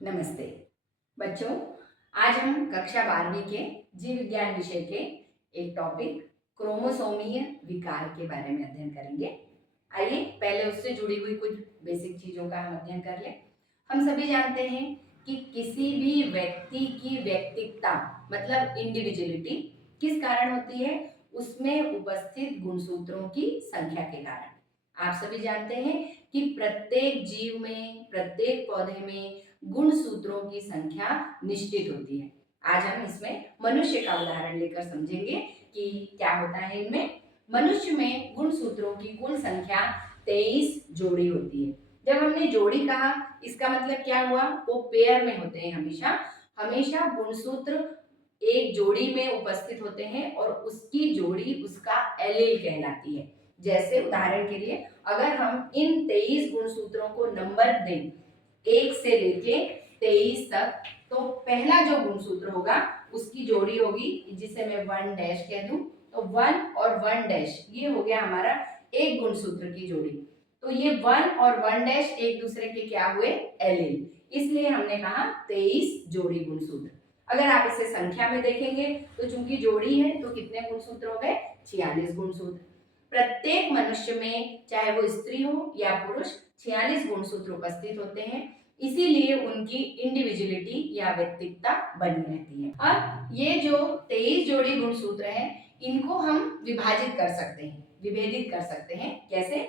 नमस्ते बच्चों। आज हम कक्षा 12वीं के जीव विज्ञान विषय के एक टॉपिक क्रोमोसोमीय विकार के बारे में अध्ययन करेंगे। आइए पहले उससे जुड़ी हुई कुछ बेसिक चीजों का हम अध्ययन कर लें। हम सभी जानते हैं कि किसी भी व्यक्ति की व्यक्तित्वता मतलब इंडिविजुअलिटी किस कारण होती है, उसमें उपस्थित गुणसूत्रों की संख्या के कारण। आप सभी जानते हैं कि प्रत्येक जीव में, प्रत्येक पौधे में गुणसूत्रों की संख्या निश्चित होती है। आज हम इसमें मनुष्य का उदाहरण लेकर समझेंगे कि क्या होता है इनमें। मनुष्य में गुणसूत्रों की कुल संख्या 23 जोड़ी होती है। जब हमने जोड़ी कहा, इसका मतलब क्या हुआ, वो पेयर में होते हैं। हमेशा हमेशा गुणसूत्र एक जोड़ी में उपस्थित होते हैं और उसकी जोड़ी उसका एलील कहलाती है। जैसे उदाहरण के लिए अगर हम इन 23 गुणसूत्रों को नंबर दें 1 से लेके 23 तक, तो पहला जो गुणसूत्र होगा उसकी जोड़ी होगी, जिसे मैं 1 डैश कह दूं, तो 1 और 1 डैश ये हो गया हमारा एक गुणसूत्र की जोड़ी। तो ये 1 और 1 डैश एक दूसरे के क्या हुए, एलील, इसलिए हमने कहा 23 जोड़ी गुणसूत्र। अगर आप इसे संख्या में देखेंगे तो चूंकि जोड़ी है तो कितने गुणसूत्र हो गए, 46 गुणसूत्र। प्रत्येक मनुष्य में चाहे वो स्त्री हो या पुरुष 46 गुणसूत्र उपस्थित होते हैं, इसीलिए उनकी इंडिविजुअलिटी या व्यक्तित्वता बनी रहती है। अब ये जो 23 जोड़ी गुणसूत्र हैं, इनको हम विभाजित कर सकते हैं, विभेदित कर सकते हैं। कैसे?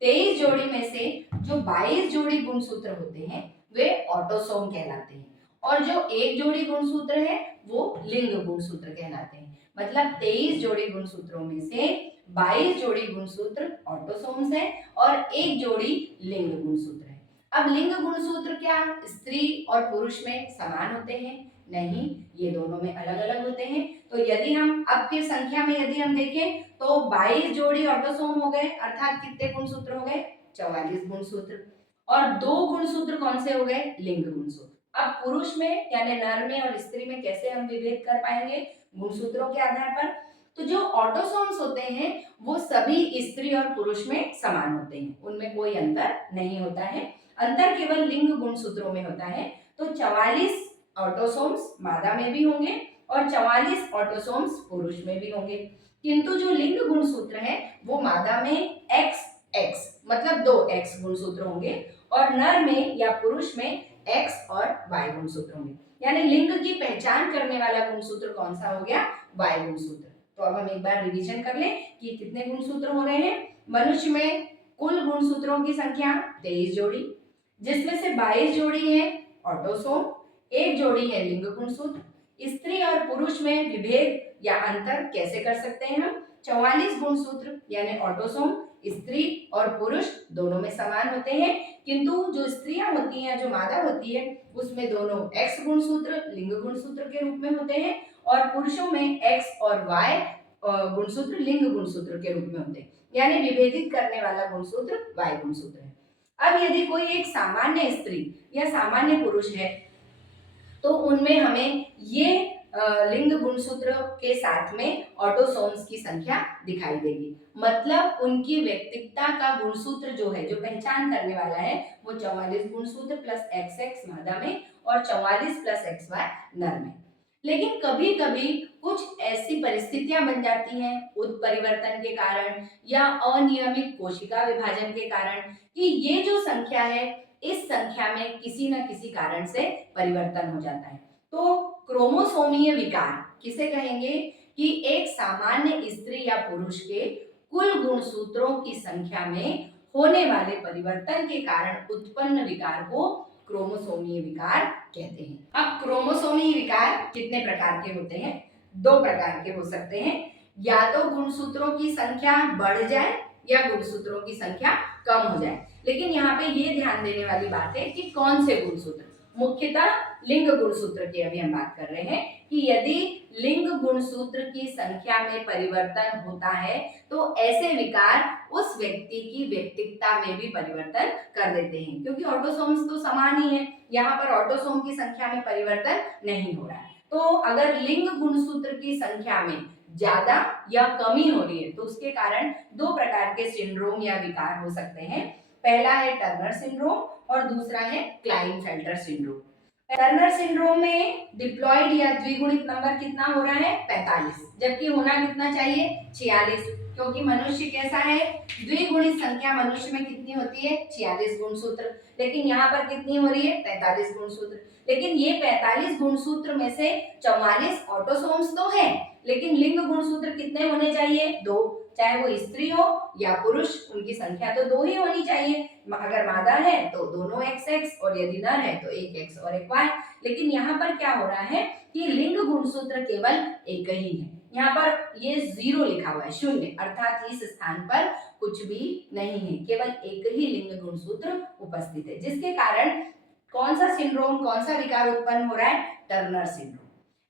23 जोड़ी में से जो 22 जोड़ी गुणसूत्र होते हैं वे ऑटोसोम कहलाते हैं, और जो एक जोड़ी गुणसूत्र है वो लिंग गुणसूत्र कहलाते हैं। मतलब 23 जोड़ी गुणसूत्रों में से 22 जोड़ी गुणसूत्र ऑटोसोम्स हैं और एक जोड़ी लिंग गुणसूत्र है। अब लिंग गुणसूत्र क्या स्त्री और पुरुष में समान होते हैं? नहीं, ये दोनों में अलग अलग होते हैं। तो यदि हम अब फिर संख्या में यदि हम देखें तो 22 जोड़ी ऑटोसोम हो गए, अर्थात कितने गुणसूत्र हो गए, 44 गुणसूत्र। और दो गुणसूत्र कौन से हो गए, लिंग गुणसूत्र। अब पुरुष में यानी नर में और स्त्री में कैसे हम विभेद कर पाएंगे, गुणसूत्रों के आधार पर। तो जो ऑटोसोम्स होते हैं वो सभी स्त्री और पुरुष में समान होते हैं, उनमें कोई अंतर नहीं होता है। अंतर केवल लिंग गुणसूत्रों में होता है। तो 44 ऑटोसोम्स मादा में भी होंगे और 44 ऑटोसोम्स पुरुष में भी होंगे, किंतु जो लिंग गुणसूत्र है वो मादा में एक्स एक्स मतलब 2 एक्स गुणसूत्र होंगे और नर में या पुरुष में एक्स और वाई गुणसूत्र होंगे। यानी लिंग की पहचान करने वाला गुणसूत्र कौन सा हो गया, वाई गुणसूत्र। तो अब हम एक बार रिवीजन कर लें कि कितने गुणसूत्र हो रहे हैं। मनुष्य में कुल गुणसूत्रों की संख्या 23 जोड़ी, जिसमें से 22 जोड़ी है ऑटोसोम, एक जोड़ी है लिंग गुणसूत्र। स्त्री और पुरुष में विभेद या अंतर कैसे कर सकते हैं हम, 44 गुणसूत्र यानी ऑटोसोम स्त्री और पुरुष दोनों में समान होते हैं, किंतु जो स्त्रियां होती हैं, जो मादा होती है, उसमें दोनों एक्स गुणसूत्र लिंग गुणसूत्र के रूप में होते हैं और पुरुषों में एक्स और वाई गुणसूत्र लिंग गुणसूत्र के रूप में होते हैं। यानी विभेदित करने वाला गुणसूत्र वाई गुणसूत्र है। अब यदि कोई एक सामान्य स्त्री या सामान्य पुरुष है तो उनमें हमें ये लिंग गुणसूत्र के साथ में ऑटोसोम्स की संख्या दिखाई देगी। मतलब उनकी व्यक्तित्वता का गुणसूत्र जो है, जो पहचान करने वाला है, वो 44 गुणसूत्र प्लस एक्स एक्स मादा में और 44 प्लस एक्स वाई नर में। लेकिन कभी कभी कुछ ऐसी परिस्थितियां बन जाती हैं उत्परिवर्तन के कारण या अनियमित कोशिका विभाजन के कारण कि ये जो संख्या है, इस संख्या में किसी न किसी कारण से परिवर्तन हो जाता है। तो क्रोमोसोमीय विकार किसे कहेंगे कि एक सामान्य स्त्री या पुरुष के कुल गुणसूत्रों की संख्या में होने वाले परिवर्तन के कारण उत्पन्न विकार को क्रोमोसोमीय विकार कहते हैं। अब क्रोमोसोमीय विकार कितने प्रकार के होते हैं, 2 प्रकार के हो सकते हैं। या तो गुणसूत्रों की संख्या बढ़ जाए या गुणसूत्रों की संख्या कम हो जाए। लेकिन यहाँ पे ये ध्यान देने वाली बात है कि कौन से गुणसूत्र, मुख्यतः लिंग गुणसूत्र की अभी हम बात कर रहे हैं कि यदि लिंग गुणसूत्र की संख्या में परिवर्तन होता है तो ऐसे विकार उस व्यक्ति की व्यक्तित्वता में भी परिवर्तन कर देते हैं, क्योंकि ऑटोसोम्स तो समान ही है, यहाँ पर ऑटोसोम की संख्या में परिवर्तन नहीं हो रहा है। तो अगर लिंग गुणसूत्र की संख्या में ज्यादा या कमी हो रही है तो उसके कारण 2 प्रकार के सिंड्रोम या विकार हो सकते हैं। पहला है टर्नर सिंड्रोम और दूसरा है क्लाइनफेल्टर सिंड्रोम। टर्नर सिंड्रोम में डिप्लॉइड या द्विगुणित नंबर कितना हो रहा है 45, जबकि होना कितना चाहिए 46, क्योंकि मनुष्य कैसा है, द्विगुणित संख्या मनुष्य में कितनी होती है 46 गुणसूत्र, लेकिन यहाँ पर कितनी हो रही है 45 गुणसूत्र। लेकिन ये 45 गुणसूत्र में से 44 ऑटोसोम्स तो है, लेकिन लिंग गुणसूत्र कितने होने चाहिए, 2, चाहे वो स्त्री हो या पुरुष, उनकी संख्या तो 2 ही होनी चाहिए। अगर मादा है तो दोनों XX और यदि नर है तो एक X और एक Y। लेकिन यहाँ पर क्या हो रहा है कि लिंग गुणसूत्र केवल एक ही है, यहाँ पर ये 0 लिखा हुआ है, शून्य, अर्थात इस स्थान पर कुछ भी नहीं है, केवल एक ही लिंग गुणसूत्र उपस्थित है, जिसके कारण कौन सा सिंड्रोम, कौन सा विकार उत्पन्न हो रहा है, टर्नर सिंड्रोम।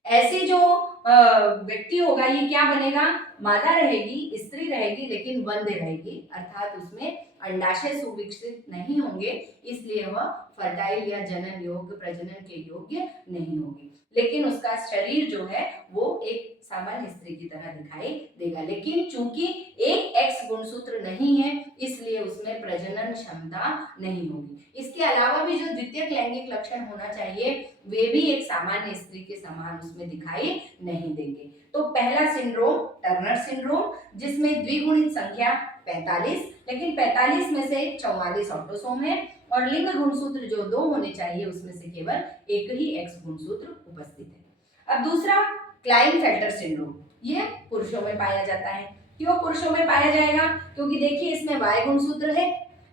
ऐसे जो व्यक्ति होगा ये क्या बनेगा, मादा रहेगी, स्त्री रहेगी, लेकिन वंध्य रहेगी, अर्थात उसमें अंडाशय सुविकसित नहीं होंगे, इसलिए वह फर्टाइल या जनन योग्य, प्रजनन के योग्य नहीं होगी। लेकिन उसका शरीर जो है वो एक सामान्य स्त्री की तरह दिखाई देगा, लेकिन चूंकि एक X गुणसूत्र नहीं है इसलिए उसमें प्रजनन क्षमता नहीं होगी। इसके अलावा भी जो द्वितीयक लैंगिक लक्षण होना चाहिए वे भी एक सामान्य स्त्री के समान उसमें दिखाई नहीं देंगे। तो पहला सिंड्रोम टर्नर सिंड्रोम, जिसमें द्विगुणित संख्या 45, लेकिन 45 में से 44 ऑटोसोम है और लिंग गुणसूत्र जो 2 होने चाहिए उसमें से केवल एक ही X गुणसूत्र उपस्थित है। अब दूसरा क्लाइनफेल्टर सिंड्रोम, ये पुरुषों में पाया जाता है। क्यों पुरुषों में पाया जाएगा, क्योंकि देखिए इसमें Y गुणसूत्र है,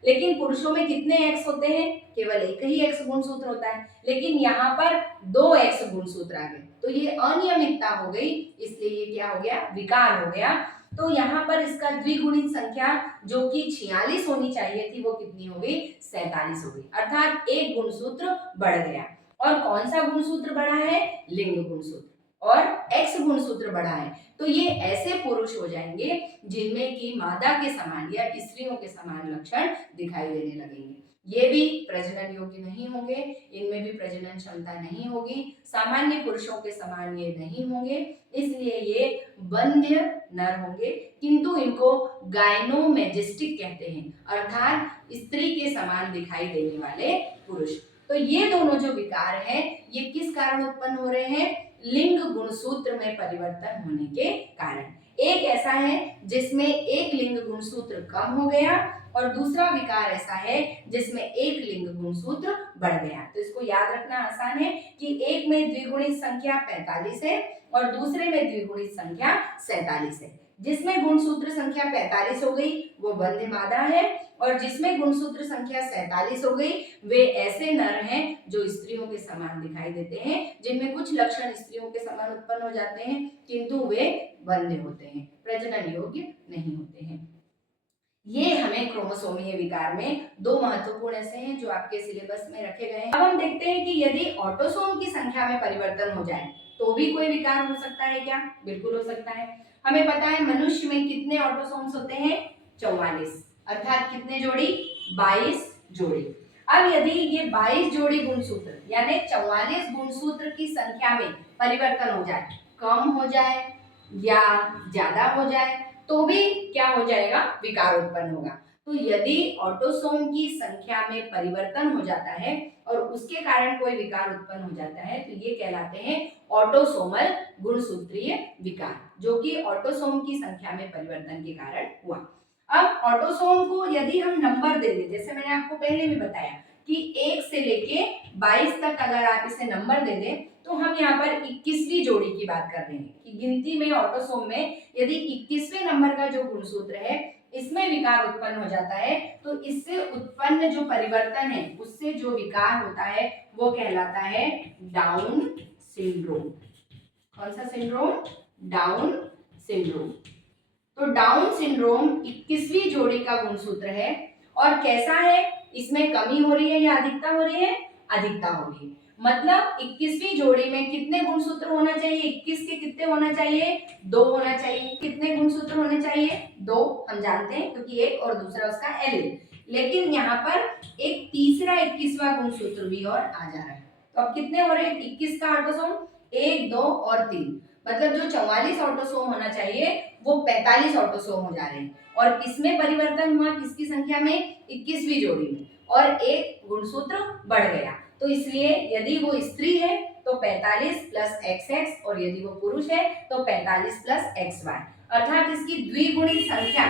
लेकिन पुरुषों में कितने X होते हैं, केवल एक ही X गुणसूत्र होता है, लेकिन यहाँ पर 2 X गुणसूत्र आ गए, तो ये अनियमितता हो गई, इसलिए ये क्या हो गया, विकार हो गया। तो यहाँ पर इसका द्विगुणित संख्या जो कि 46 होनी चाहिए थी वो कितनी हो गई, 47 हो गई, अर्थात एक गुणसूत्र बढ़ गया। और कौन सा गुणसूत्र बढ़ा है, लिंग गुणसूत्र, और X गुणसूत्र बढ़ा है। तो ये ऐसे पुरुष हो जाएंगे जिनमें कि मादा के समान या स्त्रियों के समान लक्षण दिखाई देने लगेंगे। ये भी प्रजनन योग्य नहीं होंगे, इनमें भी प्रजनन क्षमता नहीं होगी, सामान्य पुरुषों के समान ये नहीं होंगे, इसलिए ये वंध्य नर होंगे, किंतु इनको गायनोमेजेस्टिक कहते हैं, अर्थात स्त्री के समान दिखाई देने वाले पुरुष। तो ये दोनों जो विकार हैं ये किस कारण उत्पन्न हो रहे हैं, लिंग गुणसूत्र में परिवर्तन होने के कारण। एक ऐसा है जिसमें एक लिंग गुणसूत्र कम हो गया और दूसरा विकार ऐसा है जिसमें एक लिंग गुणसूत्र बढ़ गया। तो इसको याद रखना आसान है कि एक में द्विगुणित संख्या 45 है और दूसरे में द्विगुणित संख्या 47 है। जिसमें गुणसूत्र संख्या 45 हो गई वो वंध्य मादा है और जिसमें गुणसूत्र संख्या 47 हो गई वे ऐसे नर हैं जो स्त्रियों के समान दिखाई देते हैं, जिनमें कुछ लक्षण स्त्रियों के समान उत्पन्न हो जाते हैं किंतु वे वंध्य होते हैं, प्रजनन योग्य नहीं होते हैं। ये हमें क्रोमोसोमीय विकार में 2 महत्वपूर्ण ऐसे हैं जो आपके सिलेबस में रखे गए हैं। अब हम देखते हैं कि यदि ऑटोसोम की संख्या में परिवर्तन हो जाए तो भी कोई विकार हो सकता है क्या, बिल्कुल हो सकता है। हमें पता है मनुष्य में कितने ऑटोसोम्स होते हैं, 44, अर्थात कितने जोड़ी, 22 जोड़ी। अब यदि ये 22 जोड़ी गुणसूत्र यानी 44 गुणसूत्र की संख्या में परिवर्तन हो जाए, कम हो जाए या ज्यादा हो जाए तो भी क्या हो जाएगा, विकार उत्पन्न होगा। तो यदि ऑटोसोम की संख्या में परिवर्तन हो जाता है और उसके कारण कोई विकार उत्पन्न हो जाता है तो ये कहलाते हैं ऑटोसोमल गुणसूत्रीय विकार, जो कि ऑटोसोम की संख्या में परिवर्तन के कारण हुआ। अब ऑटोसोम को यदि हम नंबर दे दें, जैसे मैंने आपको पहले भी बताया कि 1 से लेके 22 तक अगर आप इसे नंबर दे दें तो हम यहाँ पर 21वीं जोड़ी की बात कर रहे हैं कि गिनती में ऑटोसोम में यदि 21वें नंबर का जो गुणसूत्र है इसमें विकार उत्पन्न हो जाता है तो इससे उत्पन्न जो परिवर्तन है उससे जो विकार होता है वो कहलाता है डाउन सिंड्रोम। कौन सा सिंड्रोम, डाउन सिंड्रोम। तो डाउन सिंड्रोम 21वीं जोड़ी का गुणसूत्र है और कैसा है, इसमें कमी हो रही है या अधिकता हो रही है, अधिकता हो रही है। मतलब 21वीं जोड़ी में कितने गुणसूत्र होना चाहिए, 21 के कितने होना चाहिए, 2 होना चाहिए। कितने गुणसूत्र होने चाहिए, 2, हम जानते हैं क्योंकि एक और दूसरा उसका एलील। लेकिन यहाँ पर एक तीसरा 21वां गुणसूत्र भी और आ जा रहा है, तो अब कितने हो रहे हैं, 21 का ऑटोसोम 1, 2 और 3, मतलब जो 44 ऑटोसोम होना चाहिए वो 45 ऑटोसोम हो जा रहे हैं। और किसमें परिवर्तन हुआ, किसकी संख्या में, 21वीं जोड़ी में, और एक गुणसूत्र बढ़ गया। तो इसलिए यदि वो स्त्री है तो 45 प्लस XX और यदि वो पुरुष है तो 45 प्लस XY, अर्थात इसकी द्विगुणित संख्या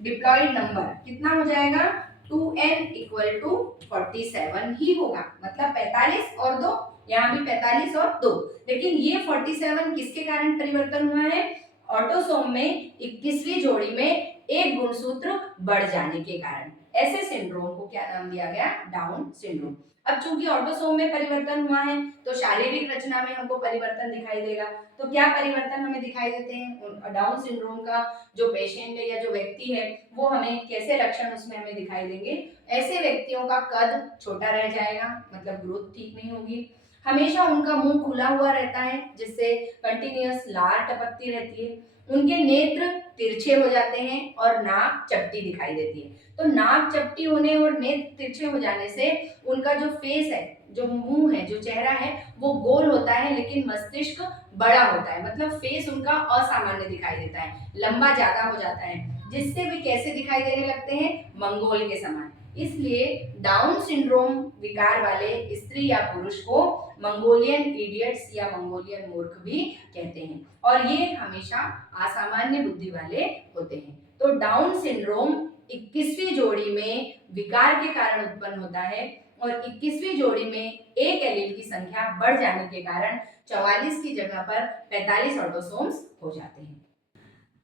डिप्लॉयड नंबर कितना हो जाएगा 2n इक्वल टू 47 ही होगा। मतलब 45 और 2, यहाँ भी 45 और 2, लेकिन ये 47 किसके कारण परिवर्तन हुआ है, ऑटोसोम में 21वीं जोड़ी में एक गुणसूत्र बढ़ जाने के कारण। ऐसे सिंड्रोम को क्या नाम दिया गया, डाउन सिंड्रोम। अब चूंकि ऑटोसोम में परिवर्तन हुआ है तो शारीरिक रचना में हमको परिवर्तन दिखाई देगा। तो क्या परिवर्तन हमें दिखाई देते हैं, डाउन सिंड्रोम का जो पेशेंट है या जो व्यक्ति है वो हमें कैसे लक्षण उसमें हमें दिखाई देंगे। ऐसे व्यक्तियों का कद छोटा रह जाएगा, मतलब ग्रोथ ठीक नहीं होगी। हमेशा उनका मुंह खुला हुआ रहता है जिससे कंटिन्यूअस लार टपकती रहती है। उनके नेत्र तिरछे हो जाते हैं और नाक चपटी दिखाई देती है। तो नाक चपटी होने और नेत्र तिरछे हो जाने से उनका जो फेस है, जो मुंह है, जो चेहरा है वो गोल होता है लेकिन मस्तिष्क बड़ा होता है। मतलब फेस उनका असामान्य दिखाई देता है, लंबा ज्यादा हो जाता है, जिससे वे कैसे दिखाई देने लगते हैं, मंगोल के समान। इसलिए डाउन सिंड्रोम विकार वाले स्त्री या पुरुष को मंगोलियन इडियट्स या मंगोलियन मूर्ख भी कहते हैं और ये हमेशा असामान्य बुद्धि वाले होते हैं। तो डाउन सिंड्रोम 21वीं जोड़ी में विकार के कारण उत्पन्न होता है और 21वीं जोड़ी में एक एलील की संख्या बढ़ जाने के कारण 44 की जगह पर 45 ऑटोसोम्स हो जाते हैं।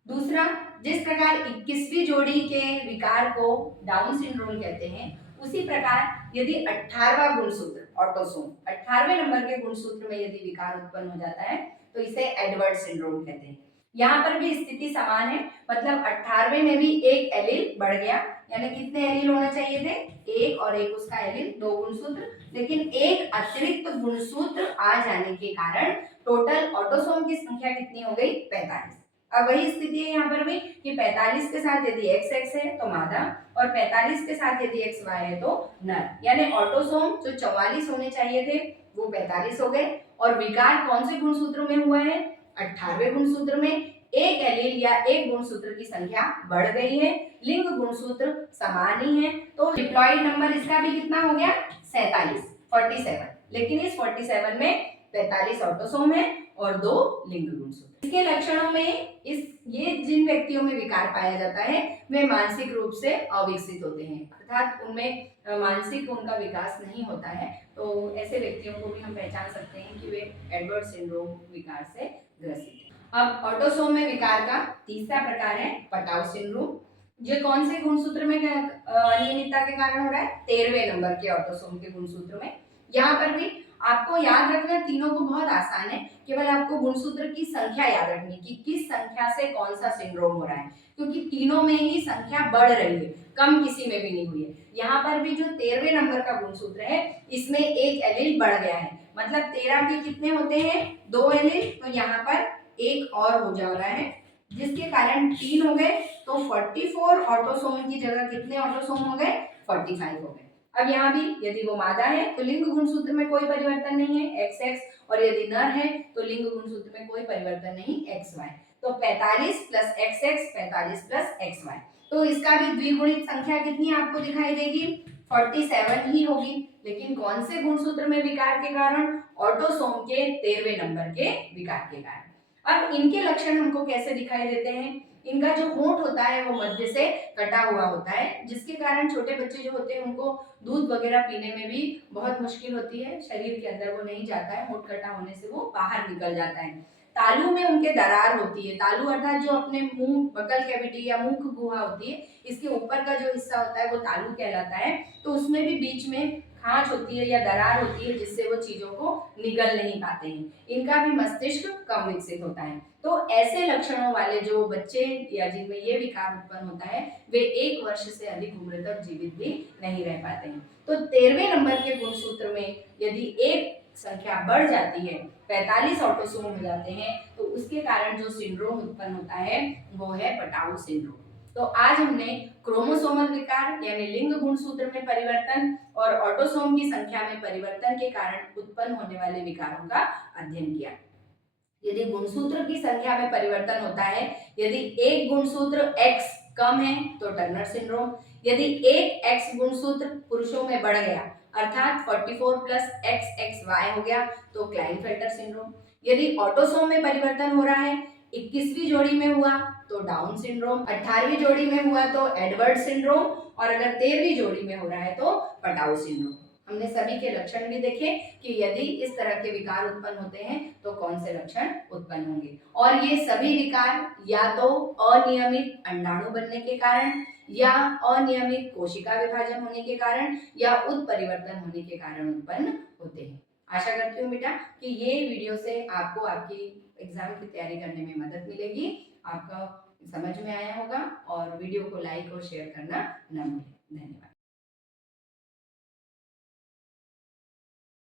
दूसरा, जिस प्रकार 21वीं जोड़ी के विकार को डाउन सिंड्रोम कहते हैं, उसी प्रकार यदि 18वां गुणसूत्र ऑटोसोम 18वें नंबर के गुणसूत्र में यदि विकार उत्पन्न हो जाता है तो इसे एडवर्ड सिंड्रोम कहते हैं। यहाँ पर भी स्थिति समान है, मतलब 18वें में भी एक एलील बढ़ गया, यानी कितने एलील होना चाहिए थे, एक और एक उसका एलील, 2 गुणसूत्र, लेकिन एक अतिरिक्त गुणसूत्र आ जाने के कारण टोटल ऑटोसोम की संख्या कितनी हो गई, 45। अब वही स्थिति है यहाँ पर भी कि 45 के साथ यदि XX है तो मादा और 45 के साथ यदि XY है तो नर, यानी ऑटोसोम जो 44 होने चाहिए थे वो 45 हो गए। और विकार कौन से गुणसूत्र में हुआ है, 18वें गुणसूत्र में। एक एलील या एक गुणसूत्र की संख्या बढ़ गई है, लिंग गुणसूत्र समान ही है, तो डिप्लॉयड नंबर इसका भी कितना हो गया, 47, लेकिन इस 47 में 45 ऑटोसोम है और 2 लिंग गुणसूत्र। इसके लक्षणों में ये जिन व्यक्तियों में विकार पाया जाता है वे मानसिक रूप से अविकसित होते हैं, अर्थात उनमें मानसिक उनका विकास नहीं होता है। तो ऐसे व्यक्तियों को भी हम पहचान सकते हैं कि वे एडवर्ड सिंड्रोम विकार से ग्रसित हैं। अब ऑटोसोम में विकार का तीसरा प्रकार है पटाउ सिंड्रोम। जो कौन से गुणसूत्र में अनियमितता के कारण हो रहा है, 13वें नंबर के ऑटोसोम के गुणसूत्र में। यहाँ पर भी आपको याद रखना, तीनों को बहुत आसान है, केवल आपको गुणसूत्र की संख्या याद रखनी कि किस संख्या से कौन सा सिंड्रोम हो रहा है, क्योंकि तीनों में ही संख्या बढ़ रही है, कम किसी में भी नहीं हुई है। यहाँ पर भी जो 13वें नंबर का गुणसूत्र है इसमें एक एलील बढ़ गया है, मतलब 13 के कितने होते हैं, 2 एलील, तो यहाँ पर एक और हो जा रहा है जिसके कारण 3 हो गए, तो 44 ऑटोसोम की जगह कितने ऑटोसोम हो गए, 45 हो गए। अब यहाँ भी यदि वो मादा है तो लिंग गुणसूत्र में कोई परिवर्तन नहीं है, XX, और यदि नर है तो लिंग गुणसूत्र में कोई परिवर्तन नहीं, XY। तो 45 प्लस XX 45 प्लस XY, तो इसका भी द्विगुणित संख्या कितनी आपको दिखाई देगी, 47 ही होगी। लेकिन कौन से गुणसूत्र में विकार के कारण, ऑटोसोम के 13वें नंबर के विकार के कारण। अब इनके लक्षण हमको कैसे दिखाई देते हैं, इनका जो होंठ होता है वो मध्य से कटा हुआ होता है, जिसके कारण छोटे बच्चे जो होते हैं उनको दूध वगैरह पीने में भी बहुत मुश्किल होती है, शरीर के अंदर वो नहीं जाता है, होंठ कटा होने से वो बाहर निकल जाता है। तालू में उनके दरार होती है, तालू अर्थात जो अपने मुंह बकल कैविटी या मुख गुहा होती है, इसके ऊपर का जो हिस्सा होता है वो तालू कहलाता है। तो उसमें भी बीच में खांच होती है या दरार होती है जिससे वो चीजों को निगल नहीं पाते हैं। इनका भी मस्तिष्क कम विकसित होता है। तो ऐसे लक्षणों वाले जो बच्चे या जिनमें ये विकार उत्पन्न होता है वे 1 वर्ष से अधिक उम्र तक जीवित भी नहीं रह पाते हैं। तो 13वें नंबर के गुणसूत्र में यदि एक संख्या बढ़ जाती है, 45 ऑटोसोम हो जाते हैं, तो उसके कारण जो सिंड्रोम उत्पन्न होता है वो है पटाउ सिंड्रोम। तो आज हमने क्रोमोसोमल विकार यानी लिंग गुणसूत्र में परिवर्तन और ऑटोसोम की संख्या में परिवर्तन के कारण उत्पन्न होने वाले विकारों का अध्ययन किया। यदि गुणसूत्र की संख्या में परिवर्तन होता है, यदि एक गुणसूत्र X कम है तो टर्नर सिंड्रोम, यदि एक X गुणसूत्र पुरुषों में बढ़ गया अर्थात 44 प्लस XXY हो गया तो क्लाइनफेल्टर सिंड्रोम। यदि ऑटोसोम में परिवर्तन हो रहा है, 21वीं जोड़ी में हुआ तो डाउन सिंड्रोम, 18वीं जोड़ी में हुआ तो एडवर्ड सिंड्रोम और अगर 13वीं जोड़ी में हो रहा है तो पटाउ सिंड्रोम। हमने सभी के लक्षण भी देखे कि यदि इस तरह के विकार उत्पन्न होते हैं तो कौन से लक्षण उत्पन्न होंगे। और ये सभी विकार या तो अनियमित अंडाणु बनने के कारण या अनियमित कोशिका विभाजन होने के कारण या उत्परिवर्तन होने के कारण उत्पन्न होते हैं। आशा करती हूँ बेटा कि ये वीडियो से आपको आपकी एग्जाम की तैयारी करने में मदद मिलेगी, आपका समझ में आया होगा और वीडियो को लाइक और शेयर करना न भूलें। धन्यवाद।